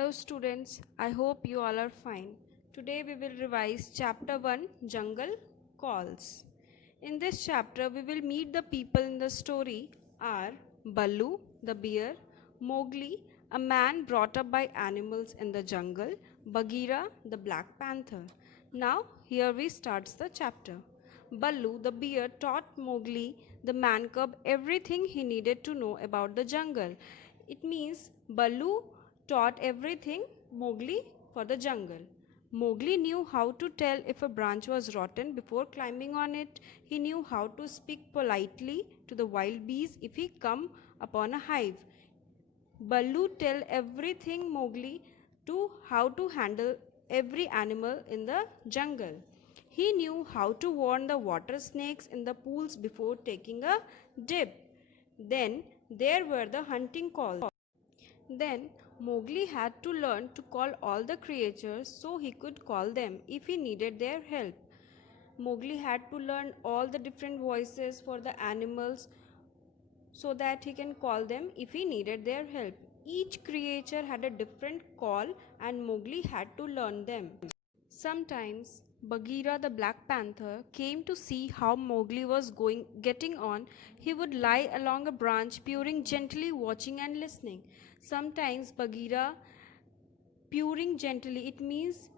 Hello students, I hope you all are fine. Today we will revise chapter 1 Jungle Calls. In this chapter we will meet the people in the story are Baloo the bear, Mowgli a man brought up by animals in the jungle, Bagheera the black panther. Now here we starts the chapter. Baloo the bear taught Mowgli the man cub everything he needed to know about the jungle. It means Baloo taught everything Mowgli for the jungle. Mowgli knew how to tell if a branch was rotten before climbing on it. He knew how to speak politely to the wild bees if he come upon a hive. Baloo tell everything Mowgli to how to handle every animal in the jungle. He knew how to warn the water snakes in the pools before taking a dip. Then there were the hunting calls. Then Mowgli had to learn to call all the creatures so he could call them if he needed their help. Mowgli had to learn all the different voices for the animals so that he can call them if he needed their help. Each creature had a different call and Mowgli had to learn them. Sometimes Bagheera the Black Panther came to see how Mowgli was getting on. He would lie along a branch, purring gently, watching and listening. Sometimes Bagheera purring gently, it means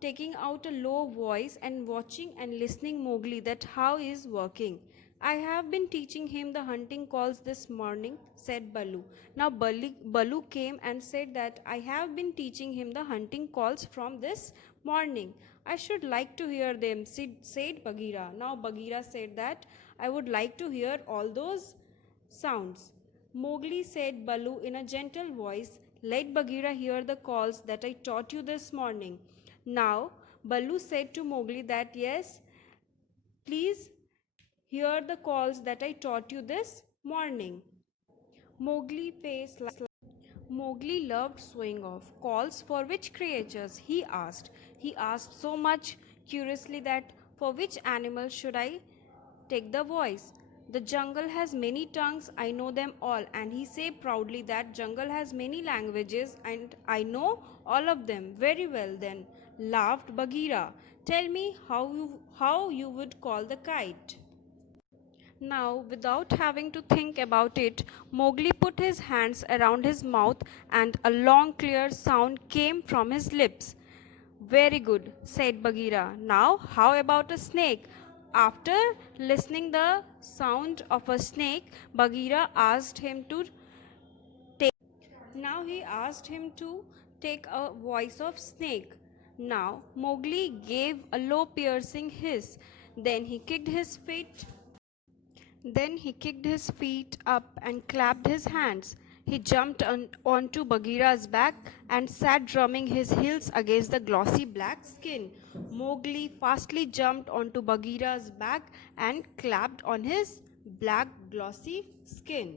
taking out a low voice and watching and listening Mowgli that how he is working. I have been teaching him the hunting calls this morning, said Baloo. Now Baloo came and said that I have been teaching him the hunting calls from this morning. I should like to hear them, said Bagheera. Now Bagheera said that I would like to hear all those sounds. Mowgli said Baloo in a gentle voice, let Bagheera hear the calls that I taught you this morning. Now Baloo said to Mowgli that yes, please hear the calls that I taught you this morning. Mowgli faced Mowgli loved showing off. Calls for which creatures? He asked. He asked so much curiously that for which animal should I take the voice? The jungle has many tongues, I know them all. And he said proudly that jungle has many languages and I know all of them very well. Then laughed Bagheera. Tell me how you would call the kite. Now, without having to think about it, Mowgli put his hands around his mouth and a long clear sound came from his lips. Very good, said Bagheera. Now, how about a snake? After listening the sound of a snake, Bagheera asked him to take. Now he asked him to take a voice of snake. Now Mowgli gave a low piercing hiss. Then he kicked his feet Then he kicked his feet up and clapped his hands. He jumped onto Bagheera's back and sat drumming his heels against the glossy black skin. Mowgli fastly jumped onto Bagheera's back and clapped on his black glossy skin.